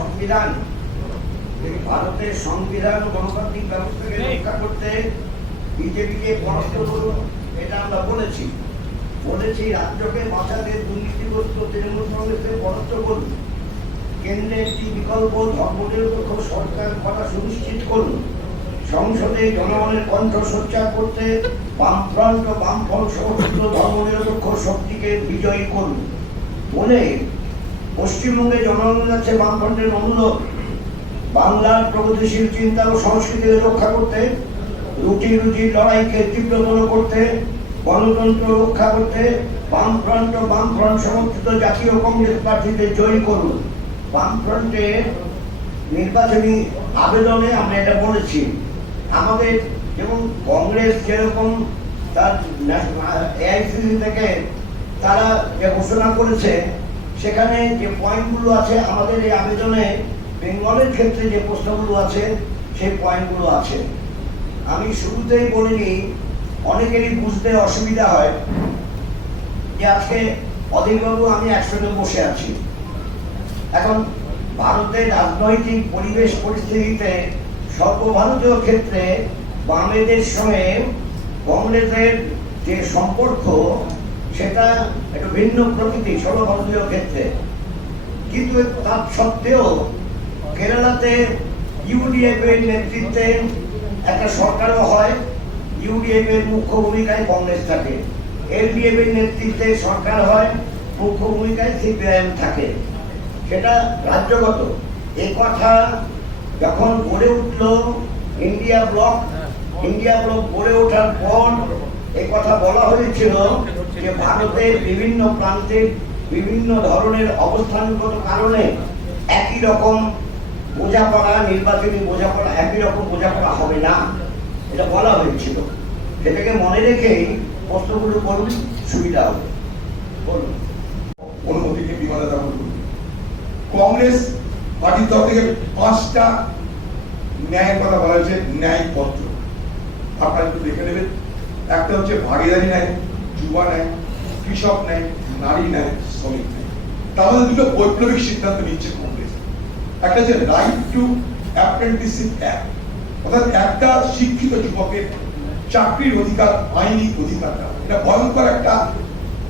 সংবিধান। ভারতের সংবিধান গণতান্ত্রিক ব্যবস্থাকে রক্ষা করতে বিজেপিকে পরাস্ত করুন, এটা আমরা বলেছি। বলেছি, রাজ্যকে বাঁচাতে দুর্নীতিগ্রস্ত তৃণমূল কংগ্রেসকে পরাস্ত করুন। কেন্দ্রে একটি বিকল্প ধর্মনিরপেক্ষ সরকার করা সুনিশ্চিত করুন। সংসদে জনগণের কণ্ঠ সোচ্চার করতে বামফ্রন্ট ও বামফ্রন্ট সমর্থিত ধর্মনিরপেক্ষ শক্তিকে বিজয়ী করুন। বলে পশ্চিমবঙ্গে জনগণের কাছে বামফ্রন্টের অনুরোধ বাংলার প্রগতিশীল চিন্তা ও সংস্কৃতিকে রক্ষা করতে, রুটি রুটির লড়াইকে তীব্রতর করতে, গণতন্ত্র রক্ষা করতে, বামফ্রন্ট ও বামফ্রন্ট সমর্থিত জাতীয় কংগ্রেস প্রার্থীদের জয়ী করুন। বামফ্রন্টের নির্বাচনী আবেদনে আমরা এটা বলেছি। আমাদের যেমন কংগ্রেস যেরকম তার এআইসিসি থেকে তারা যে ঘোষণা করেছে সেখানে যে পয়েন্টগুলো আছে, আমাদের এই আবেদনে বেঙ্গলের ক্ষেত্রে যে প্রশ্নগুলো আছে, সেই পয়েন্টগুলো আছে। আমি শুরুতেই বলিনি, অনেকেরই বুঝতে অসুবিধা হয় যে আজকে অধীরবাবু, আমি একসঙ্গে বসে আছি। এখন ভারতের রাজনৈতিক পরিবেশ পরিস্থিতিতে সর্বভারতীয় ক্ষেত্রে বামেদের সঙ্গে কংগ্রেসের যে সম্পর্ক সেটা একটু ভিন্ন প্রকৃতি, সর্বভারতীয় ক্ষেত্রে। কিন্তু তার সত্ত্বেও কেরালাতে ইউডিএফ এর নেতৃত্বে একটা সরকারও হয় ইউডিএফ এর মুখ্য ভূমিকায় কংগ্রেস থাকে। এলডিএফ এর নেতৃত্বে সরকার হয়, মুখ্য ভূমিকায় সিপিআইএম থাকে। সেটা রাজ্যগত। এই কথা যখন গড়ে উঠল, ইন্ডিয়া ব্লক ইন্ডিয়া ব্লক গড়ে ওঠার পর এই কথা বলা হয়েছিল যে ভারতের বিভিন্ন প্রান্তে বিভিন্ন ধরনের অবস্থানগত কারণে একই রকম বোঝাপড়া, নির্বাচনী বোঝাপড়া, একই রকম বোঝাপড়া হবে না। এটা বলা হয়েছিল। সেটাকে মনে রেখেই প্রশ্নগুলো করুন, সুবিধা হবে। বলুন। অনুমতিকে বিমানে হলো কংগ্রেস পার্টির তরফ থেকে পাঁচটা ন্যায়ের কথা বলা হয়েছে ন্যায় পত্র আপনারা একটু দেখে নেবেন। একটা হচ্ছে ভাগিদারি ন্যায় যুবা ন্যায় কৃষক ন্যায় নারী ন্যায় শ্রমিক তার মধ্যে দুটো বৈপ্লবিক সিদ্ধান্ত নিচ্ছে কংগ্রেস। একটা হচ্ছে রাইট টু অ্যাপ্রেন্টিসশিপ অ্যাক্ট অর্থাৎ একটা শিক্ষিত যুবকের চাকরির অধিকার, আইনি অধিকারটা এটা ভয়ঙ্কর একটা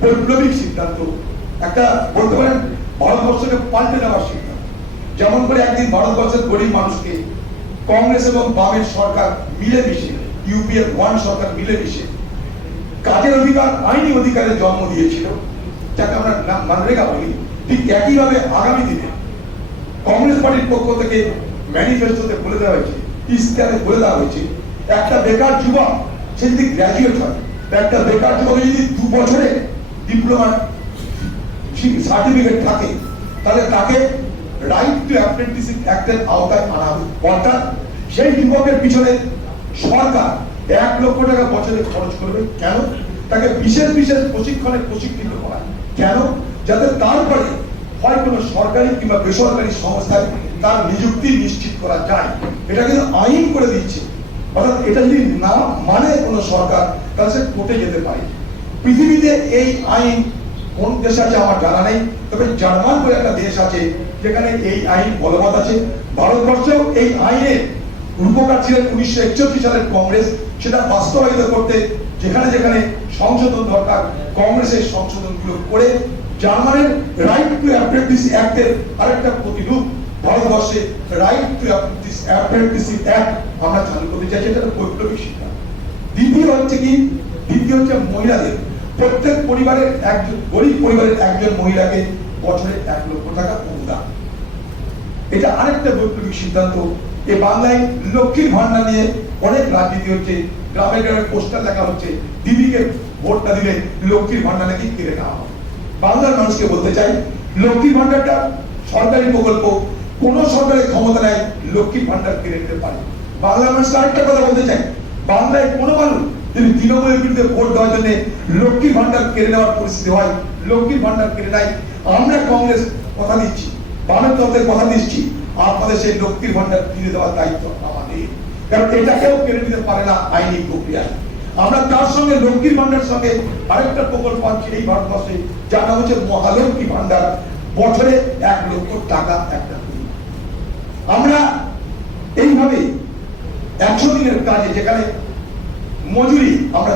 বৈপ্লবিক সিদ্ধান্ত। একটা বলতে পারেন ভারতবর্ষকে পাল্টে দেওয়ার সিদ্ধান্ত। যেমন করে একদিন ভারতবর্ষের গরিব মানুষকে কংগ্রেস এবং বামের সরকার মিলেমিশে ইউপিএ ওয়ান সরকার মিলেমিশে কাজের অধিকার, আইনি অধিকারের জন্ম দিয়েছিল। যাকে আমরা মানরেগা বলি। ঠিক একইভাবে আগামী দিনে কংগ্রেস পার্টির পক্ষ থেকে ম্যানিফেস্টোতে বলে দেওয়া হয়েছে ইস্তারে বলে দেওয়া হয়েছে, একটা বেকার যুবক, সে যদি গ্র্যাজুয়েট হয় একটা বেকার যুবক যদি দু বছরে ডিপ্লোমা সার্টিফিকেট থাকে, তাহলে তাকে রাইট টু অ্যাপ্রেন্টিসশিপ অ্যাক্টের আওতায় আনা হবে। অর্থাৎ সেই যুবকের পিছনে সরকার এক লক্ষ টাকা বছরে খরচ করবে। কেন? তাকে বিশেষ বিশেষ প্রশিক্ষণে প্রশিক্ষিত করা। কেন? যাতে তারপরে হয় কোনো সরকারি কিংবা বেসরকারি সংস্থায় তার নিযুক্তি নিশ্চিত করা যায়। এটা কিন্তু আইন করে দিচ্ছে। অর্থাৎ এটা যদি না মানে কোনো সরকার, তাহলে সে কোর্টে যেতে পারে। পৃথিবীতে এই আইন কোন দেশ আছে আমার জানা নেই। তবে জার্মান বলে একটা দেশ আছে, যেখানে এই আইন বলবৎ আছে। ভারতবর্ষেও এই আইনের রূপকার ছিলেন উনিশশো একষট্টি সালের কংগ্রেস। সেটা বাস্তবায়িত করতে যেখানে যেখানে সংশোধন দরকার কংগ্রেসের সংশোধনগুলো করে জার্মানের রাইট টু অ্যাপ্রেন্টিস অ্যাক্টের আরেকটা প্রতিরূপ ভারতবর্ষে রাইট টু অ্যাপ্রেন্টিসিপ অ্যাক্ট আমরা চালু করতে এটা একটা বৈপ্লবিক সিদ্ধান্ত দ্বিতীয় হচ্ছে কি? দ্বিতীয় হচ্ছে মহিলাদের। প্রত্যেক পরিবারের একজন, গরিব পরিবারের একজন মহিলাকে বছরে এক লক্ষ টাকা অনুদান। এটা আরেকটা বৈপ্লবিক সিদ্ধান্ত। এ বাংলায় লক্ষ্মীর ভান্ডার নিয়ে অনেক রাজনীতি হচ্ছে গ্রামে গ্রামে পোস্টার লেখা হচ্ছে, দিদিকে ভোটটা দিলে লক্ষ্মীর ভান্ডার নাকি কেড়ে নেওয়া হবে। বাংলার মানুষকে বলতে চাই, লক্ষ্মীর ভান্ডারটা সরকারি প্রকল্প, কোন সরকারের ক্ষমতা নেই, লক্ষ্মীর ভান্ডার কেড়ে নিতে পারে। বাংলার মানুষকে আরেকটা কথা বলতে চাই, বাংলায় কোনো মানুষ যদি তৃণমূলের বিরুদ্ধে ভোট দেওয়ার জন্য লক্ষ্মীর ভান্ডার কেড়ে নেওয়ার পরিস্থিতি হয়, লক্ষ্মীর ভান্ডার কেড়ে নেয় আমরা কংগ্রেস কথা দিচ্ছি, বামের তরফের কথা দিচ্ছি সেই লক্ষ্মীর ভান্ডার ফিরে দেওয়ার দায়িত্ব আমাদের। কারণ এটা কেউ কেড়ে নিতে পারে না আইনি প্রক্রিয়া। আমরা তার সঙ্গে লক্ষ্মীর ভান্ডার সঙ্গে আরেকটা প্রকল্প আছে এই ভারতবর্ষে। যার নাম হচ্ছে মহালক্ষ্মী ভান্ডার বছরে এক লক্ষ টাকা একটা আমরা এইভাবে একশো দিনের কাজে যেখানে মজুরি আমরা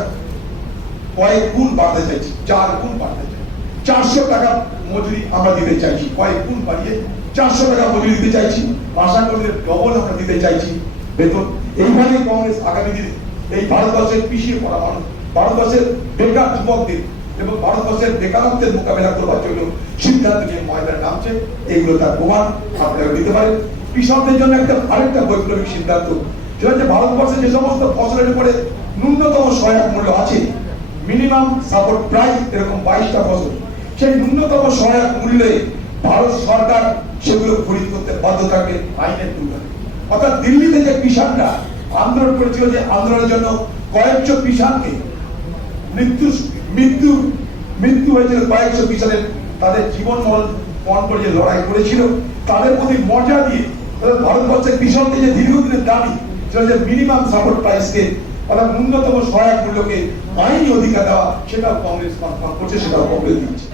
কয়েক গুণ বাড়তে চাইছি, চার গুণ বাড়তে চাই চারশো টাকা মজুরি আমরা দিতে চাইছি, কয়েক গুণ বাড়িয়ে চারশো টাকা মজুরি দিতে চাইছি আশা কর্মীদের ডবল আমরা দিতে চাইছি। বেতন এইভাবেই কংগ্রেস আগামী দিনে এই ভারতবর্ষের পিছিয়ে পড়া মানুষ, ভারতবর্ষের বেকার যুবকদের এবং ভারতবর্ষের বেকারত্বের মোকাবেলা করবার জন্য সিদ্ধান্ত নিয়ে ময়দানে নামছে। এগুলো তার প্রমাণ, আপনারা দিতে পারেন। কৃষকদের জন্য একটা আরেকটা বৈপ্লবিক সিদ্ধান্ত, সেটা হচ্ছে ভারতবর্ষে যে সমস্ত ফসলের উপরে ন্যূনতম সহায়ক মূল্য আছে, মিনিমাম সাপোর্ট প্রাইস এরকম বাইশটা ফসল, সেই ন্যূনতম সহায়ক মূল্যে ভারত সরকার সেগুলো খরিদ করতে বাধ্য থাকবে আইনের দুর্গানে অর্থাৎ দিল্লিতে যে কিষানরা আন্দোলন করেছিল যে আন্দোলনের জন্য কয়েকশো কিষানকে মৃত্যু মৃত্যু মৃত্যু হয়েছিল কয়েকশো কিষানের তাদের জীবন পণ করে যে লড়াই করেছিল, তাদের প্রতি মর্যাদা দিয়ে তাদের ভারতবর্ষের কৃষকদের যে দীর্ঘদিনের দাবি, সেটা যে মিনিমাম সাপোর্ট প্রাইসকে অর্থাৎ ন্যূনতম সহায়ক মূল্যকে আইনি অধিকার দেওয়া, সেটাও কংগ্রেস করছে, সেটাও কংগ্রেস দিচ্ছে।